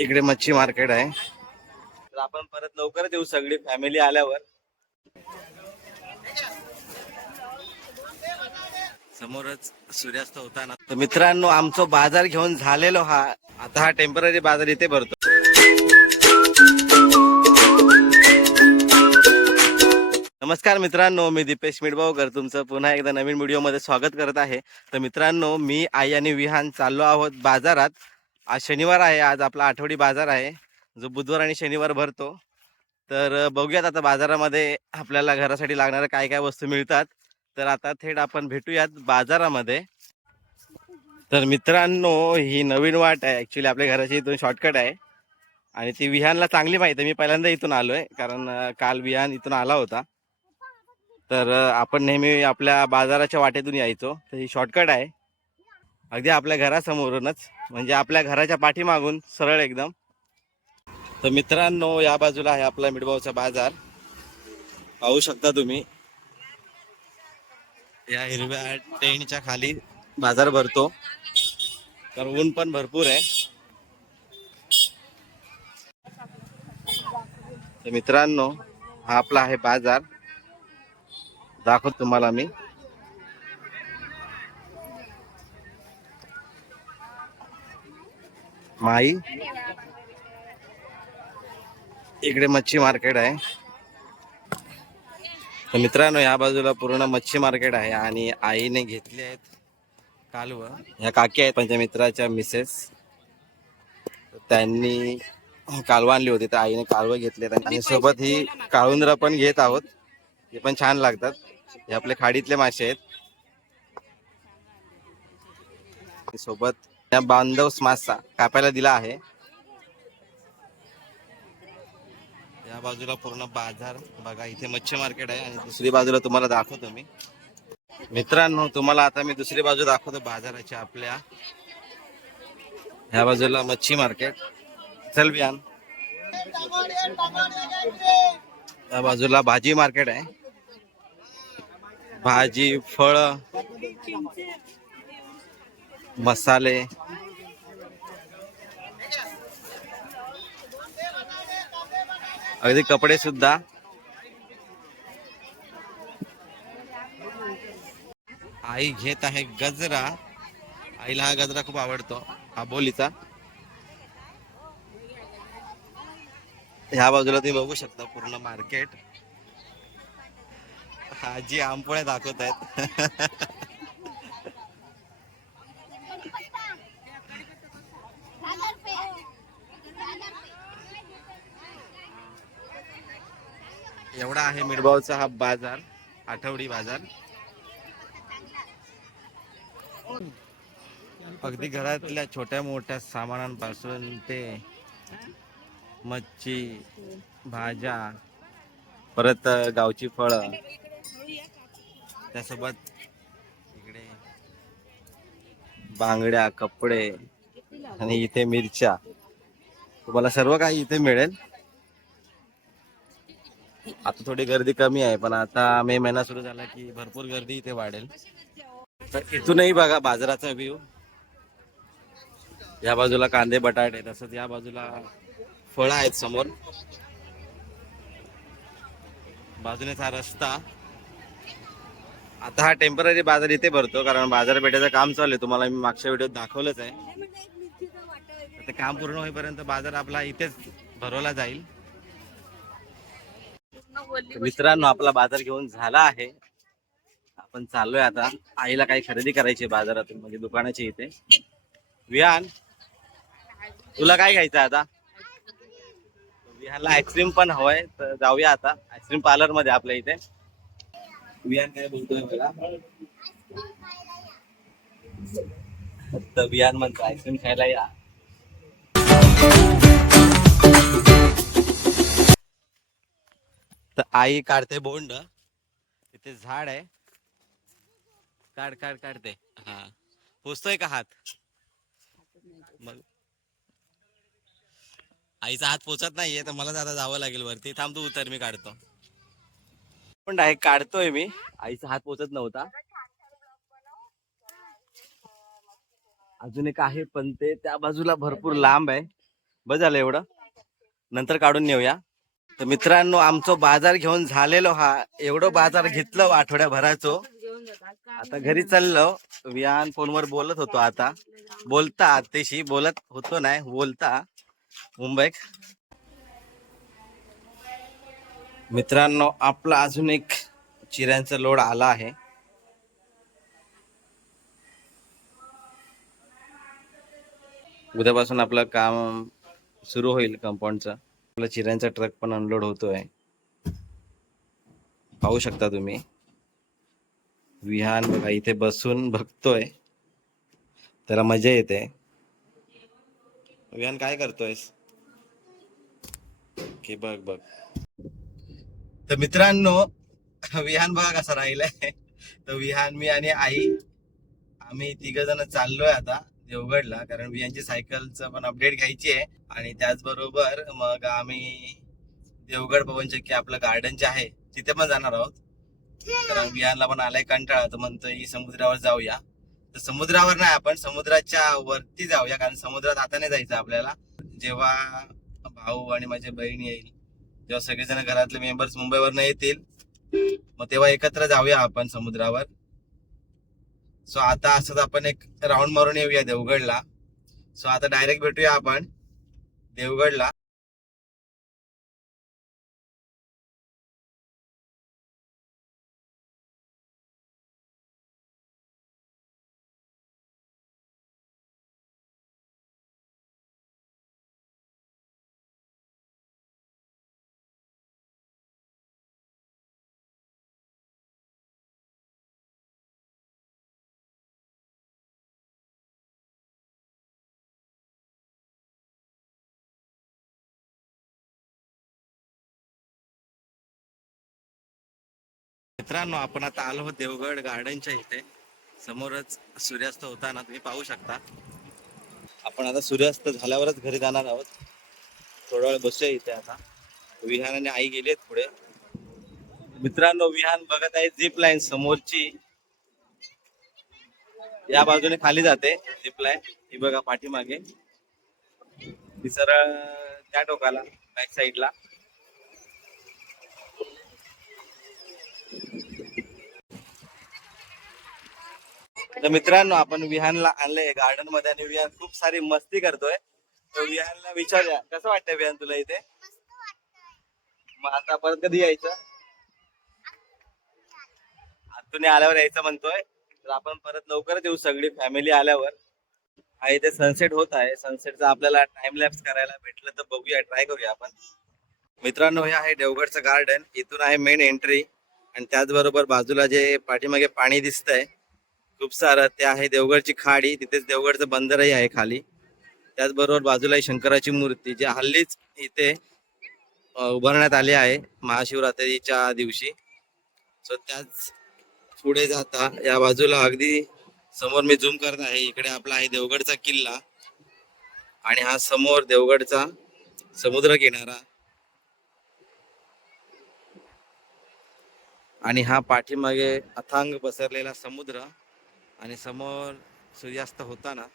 इकडे मच्छी मार्केट आहे. तर आपण परत लवकरच येऊ सगळी फॅमिली आल्यावर. समोरच सूर्यास्त होताना. तर मित्रांनो आमचं बाजार घेऊन झालेलो हा आता हा टेंपररी बाजार इथे भरतो. नमस्कार मित्रांनो मी दीपेश मिडबावकर. तुमचं पुन्हा एकदा नवीन व्हिडिओमध्ये स्वागत करत आहे. तर मित्रांनो मी आई आणि विहान चाललो आहोत बाजारात. आज शनिवार आहे आज आपला आठवडी बाजार आहे जो बुधवार आणि शनिवार भरतो. तर बघूयात आता बाजारामध्ये आपल्याला घरासाठी लागणाऱ्या काय काय वस्तू मिळतात. तर आता थेट आपण भेटूयात बाजारामध्ये. तर मित्रांनो ही नवीन वाट आहे. ॲक्च्युली आपल्या घराची इथून शॉर्टकट आहे. आणि ती विहानला चांगली माहिती आहे. मी पहिल्यांदा इथून आलो आहे कारण काल विहान इथून आला होता. तर आपण नेहमी आपल्या बाजाराच्या वाटेतून यायचो. तर ही शॉर्टकट आहे. अगदी आपल्या घरासमोरूनच म्हणजे आपल्या घराच्या पाठीमागून सरळ एकदम. तर मित्रांनो या बाजूला आहे आपला मिडबावचा बाजार. पाहू शकता तुम्ही. या हिरव्या टेंटच्या खाली बाजार भरतो. तर ऊन पण भरपूर आहे. तर मित्रांनो हा आपला आहे बाजार. दाखवतो तुम्हाला मी. माई. इकडे मच्छी मार्केट आहे. तर मित्रांनो या बाजूला पूर्ण मच्छी मार्केट आहे आणि आईने घेतले आहेत कालव. ह्या काकी आहेत माझ्या मित्राच्या मिसेस. त्यांनी कालवा आणली होती तर आईने कालवं घेतले आणि सोबत ही काळुंद्र पण घेत आहोत. हे पण छान लागतात. हे आपले खाडीतले मासे आहेत. सोबत या बांधव मासा कापायला दिला आहे. या बाजूला पूर्ण बाजार. बघा इथे मच्छी मार्केट आहे आणि दुसरी बाजूला तुम्हाला दाखवतो मी. मित्रांनो तुम्हाला आता मी दुसरी बाजू दाखवतो बाजाराची आपल्या. ह्या बाजूला मच्छी मार्केट चल बियान या बाजूला भाजी मार्केट आहे. भाजी फळ. मसाले. अगदी कपडे सुद्धा. आई घेत आहे गजरा. आईला हा गजरा खूप आवडतो हा बोलीचा. ह्या बाजूला तुम्ही बघू शकता पूर्ण मार्केट. आजी आंबोळ्या दाखवत आहेत एवढा आहे मिडबावचा हा बाजार आठवडी बाजार. अगदी घरातल्या छोट्या मोठ्या सामानांपासून ते मच्छी भाज्या परत गावची फळं त्यासोबत इकडे बांगड्या कपडे आणि इथे मिरच्या. तुम्हाला सर्व काही इथे मिळेल. आता थोडी गर्दी कमी आहे पण आता मे महिना सुरू झाला की भरपूर गर्दी इथे वाढेल. तर इथूनही बघा बाजाराचा व्ह्यू या बाजूला कांदे बटाटे तसंच या बाजूला फळं आहेत समोर. बाजूनेच हा रस्ता. आता हा टेंपररी बाजार इथे भरतो कारण बाजारपेठेचं काम चालू आहे. तुम्हाला मी मागच्या व्हिडिओत दाखवलंच आहे. ते काम पूर्ण होईपर्यंत बाजार आपला इथेच भरवला जाईल. मित्रांनो आपला बाजार घेऊन झाला आहे. आपण चाललोय आता. आईला काही खरेदी करायची बाजारातून म्हणजे दुकानाची इथे. विहान तुला काय घ्यायचं आता? विहानला आईस्क्रीम पण हवंय तर जाऊया आता. आईस्क्रीम पार्लरमध्ये आपल्या इथे. विहान काय बोलतोय मला? तर विहान म्हणतो आईस्क्रीम खायला या. आई काढते बोंड. इथे झाड आहे. काढ काढ काढते हा. पोचतोय का हात? मग. आईचा हात पोचत नाहीये तर मला आता जावं लागेल वरती. थांब तू उतर मी काढतो. पण आहे काढतोय मी. आईचा हात पोचत नव्हता. अजून एक आहे पण ते त्या बाजूला भरपूर लांब आहे. बस झालं एवढं. नंतर काढून नेऊया. तर मित्रांनो आमचं बाजार घेऊन झालेलो हा. एवढं बाजार घेतलं आठवड्याभराचो. आता घरी चाललो. विहान फोनवर बोलत होतो आता. बोलता आतेशी बोलत होतो नाही बोलता. मुंबईत. मित्रांनो आपला अजून एक चिऱ्यांचा लोड आला आहे. उद्यापासून आपलं काम सुरू होईल कंपाऊंडचं. आपला चिऱ्यांचा ट्रक पण अनलोड होतोय. पाहू शकता तुम्ही. विहान बघा इथे बसून बघतोय. त्याला मजा येते. विहान काय करतोयस? की बघ बघ. तर मित्रांनो विहान बघा कसा राहिलाय. तर विहान मी आणि आई आम्ही तिघ जण चाललोय आता. देवगडला कारण विहानची सायकलचं पण अपडेट घ्यायची आहे. आणि त्याचबरोबर मग आम्ही देवगड पवनचक्की आपलं गार्डन जे आहे तिथे पण जाणार आहोत. कारण विहानला पण आलाय कंटाळा तर म्हणतोय समुद्रावर जाऊया. तर समुद्रावर नाही आपण समुद्राच्या वरती जाऊया कारण समुद्रात आता नाही जायचं आपल्याला. जेव्हा भाऊ आणि माझी बहीण येईल जेव्हा सगळेजण घरातले मेंबर्स मुंबईवरनं येतील. मग तेव्हा एकत्र जाऊया आपण समुद्रावर. सो आता असंच आपण एक राऊंड मारून येऊया देवगडला. सो आता डायरेक्ट भेटूया आपण देवगडला. मित्रांनो आपण आता आलो आहोत देवगड गार्डनच्या इथे. समोरच सूर्यास्त होताना तुम्ही पाहू शकता. आपण आता सूर्यास्त झाल्यावरच घरी जाणार आहोत. थोडा वेळ बसूया इथे आता. विहान आणि आई गेलेत पुढे. मित्रांनो विहान बघत आहे झिप लाईन समोरची. या बाजूने खाली जाते झिप लाईन ही बघा पाठीमागे. ती सरळ त्या टोकाला बॅक साईडला तर मित्रांनो आपण विहानला आणलंय गार्डनमध्ये आणि विहान खूप सारी मस्ती करतोय. तर विहानला विचारूया कसं वाटतंय विहान तुला इथे? मग आता परत कधी यायचं? आतून आल्यावर यायचं म्हणतोय. तर आपण परत लवकरच येऊ सगळी फॅमिली आल्यावर. हा इथे सनसेट होत आहे. सनसेटचा आपल्याला टाइम लॅप्स करायला भेटलं तर बघूया ट्राय करूया आपण. मित्रांनो हे आहे देवगडचं गार्डन इथून आहे मेन एंट्री आणि त्याचबरोबर बाजूला जे पाठीमागे पाणी दिसतंय खूप सारं ते आहे देवगडची खाडी तिथेच देवगडचं बंदरही आहे खाली. त्याचबरोबर बाजूला आहे शंकराची मूर्ती जी हल्लीच इथे उभारण्यात आली आहे महाशिवरात्रीच्या दिवशी. सो त्याच पुढे जाता या बाजूला अगदी समोर मी झूम करत आहे इकडे आपला आहे देवगडचा किल्ला. आणि हा समोर देवगडचा समुद्र किनारा. आणि हा पाठीमागे अथांग पसरलेला समुद्र. आणि समोर सूर्यास्त होताना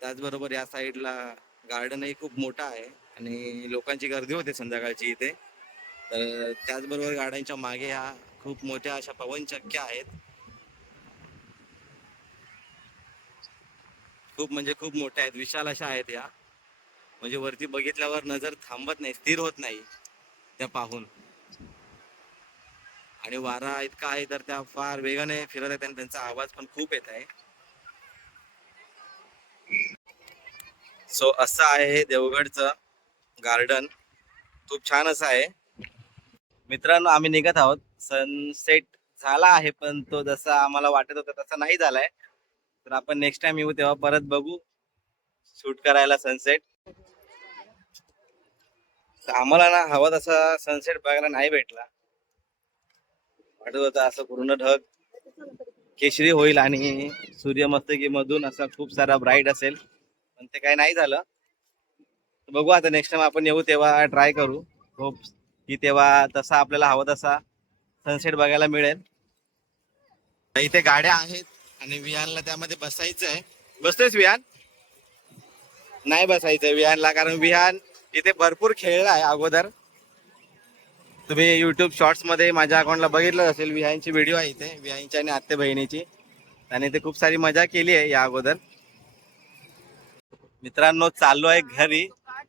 त्याचबरोबर या साईडला गार्डनही खूप मोठा आहे आणि लोकांची गर्दी होते संध्याकाळची इथे. तर त्याचबरोबर गार्डनच्या मागे ह्या खूप मोठ्या अशा पवनचक्क्या आहेत. खूप म्हणजे खूप मोठ्या आहेत विशाल अशा आहेत या. म्हणजे वरती बघितल्यावर नजर थांबत नाही स्थिर होत नाही त्या पाहून. आणि वारा इतका आहे तर त्या फार वेगाने फिरत आहेत आणि त्यांचा आवाज पण खूप येत आहे. सो असं आहे हे देवगडचं गार्डन खूप छान असं आहे. मित्रांनो आम्ही निघत आहोत. सनसेट झाला आहे पण तो जसा आम्हाला वाटत होता तसा नाही झालाय. तर आपण नेक्स्ट टाइम येऊ तेव्हा परत बघू. शूट करायला सनसेट आम्हाला ना हवा तसा सनसेट बघायला नाही भेटला. वाटत होता असं पूर्ण ढग. केशरी होईल आणि सूर्यमस्तकी मधून असा खूप सारा ब्राईट असेल. पण ते काही नाही झालं. बघू आता नेक्स्ट टाइम आपण येऊ तेव्हा ट्राय करू. होप की तेव्हा तसा आपल्याला हवा तसा सनसेट बघायला मिळेल. इथे गाड्या आहेत आणि विहानला त्यामध्ये बसायचं आहे. बसतोयस विहान? नाही बसायचं विहानला कारण विहान इथे भरपूर खेळला आहे अगोदर. तुम्ही युट्यूब शॉर्ट्समध्ये माझ्या अकाउंटला बघितलं असेल विहाईंची व्हिडिओ आहे इथे विहाईंची आणि आत्ते बहिणीची. त्याने ते खूप सारी मजा केली आहे या अगोदर. मित्रांनो चाललो आहे घरी.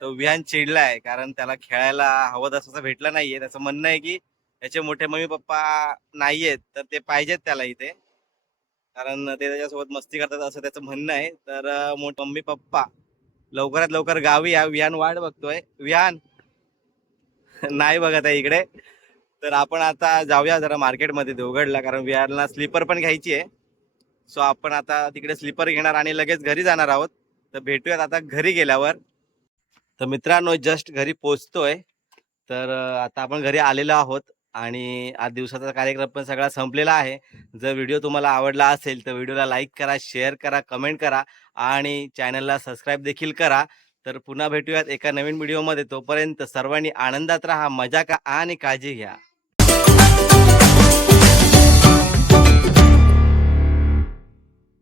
तो विहान चिडला आहे कारण त्याला खेळायला हवं तसं भेटलं नाहीये. त्याचं म्हणणं आहे की त्याचे मोठे मम्मी पप्पा नाहीयेत तर ते पाहिजेत त्याला इथे. कारण ते त्याच्यासोबत मस्ती करतात असं त्याचं म्हणणं आहे. तर मोठ मम्मी पप्पा लवकरात लवकर गावी या. विहान वाट बघतोय. विहान नाही बघत आहे इकडे. तर आपण आता जाऊया जरा मार्केटमध्ये देवगडला कारण विहारला स्लीपर पण घ्यायची आहे. सो आपण आता तिकडे स्लीपर घेणार आणि लगेच घरी जाणार आहोत. तर भेटूयात आता घरी गेल्यावर. तर मित्रांनो जस्ट घरी पोचतोय. तर आता आपण घरी आलेलो आहोत आणि आज दिवसाचा कार्यक्रम पण सगळा संपलेला आहे. जर व्हिडिओ तुम्हाला आवडला असेल तर व्हिडिओला लाईक करा शेअर करा कमेंट करा आणि चॅनलला सबस्क्राईब देखील करा. तर पुन्हा भेटूयात एका नवीन व्हिडिओमध्ये. तोपर्यंत सर्वांनी आनंदात राहा मजा का आणि काळजी घ्या.